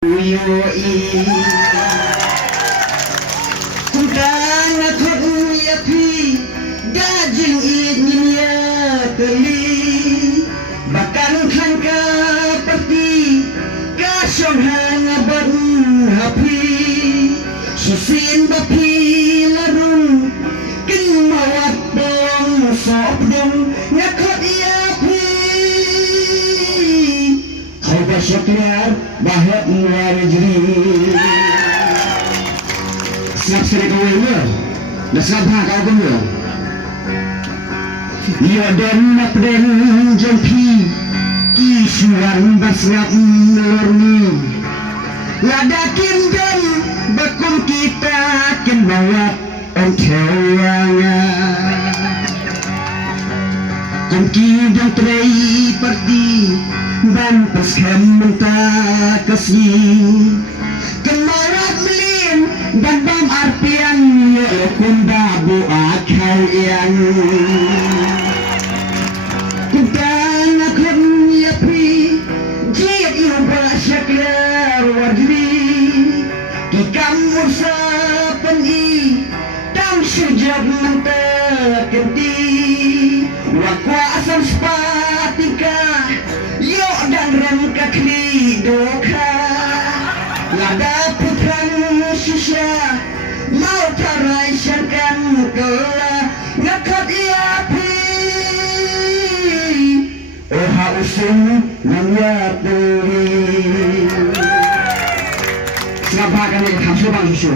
Yoi Kuntang akut yapi Dajing idnya teli Bahkan kan ka pati Kasyong hangaban hapi Susin bapi larung Kin mawat dong Sop dong Ngakut yapi Kau basyaklar Bahat warjri Snap sini kau ini dah snap ha kau kau ya dan napden jampi isuan basnap lorni ladakin dan bakum kita ken bawat ontewanga kunki dan trei parti ban paskem mentah kasih kemarat melin dan bam arpian ya kunda bu akal yang kudan akun ya pri jid yang bersyaklar wadri kikam mursa peni tam syujab mentah kenti wakwa asam sepatika yo dan rem kakli doka lada putran sisya mau tarai syarkan kela ngakat iapi oha usun nanya tuli siapa kan yang hamsu bang susu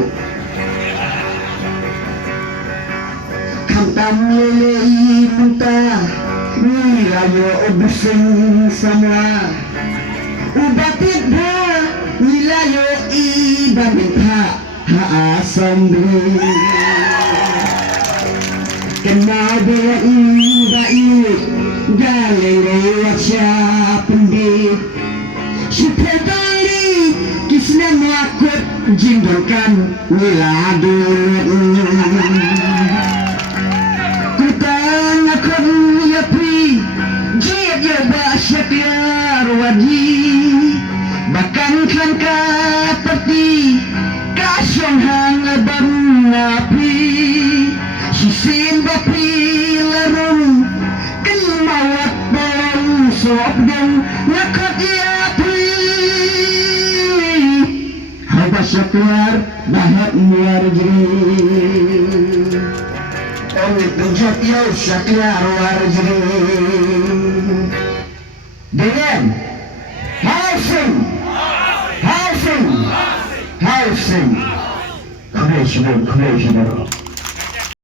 kamtam lelei muntah nilayo obusin sama ubatid ba nilayo ibabitha haasambri kenada iba'i galere wacha pendit supedali kisna makut jinggalkan niladun kutang akun yapri jid ya basyaklar wadi bahkan kan kapati kasyong hangaban napi sisin bapi larung kenmawat bawang sopdong nakot iapi haba syaklar bahat warjri ongit pujat yaw syaklar warjri dengan housing Creation.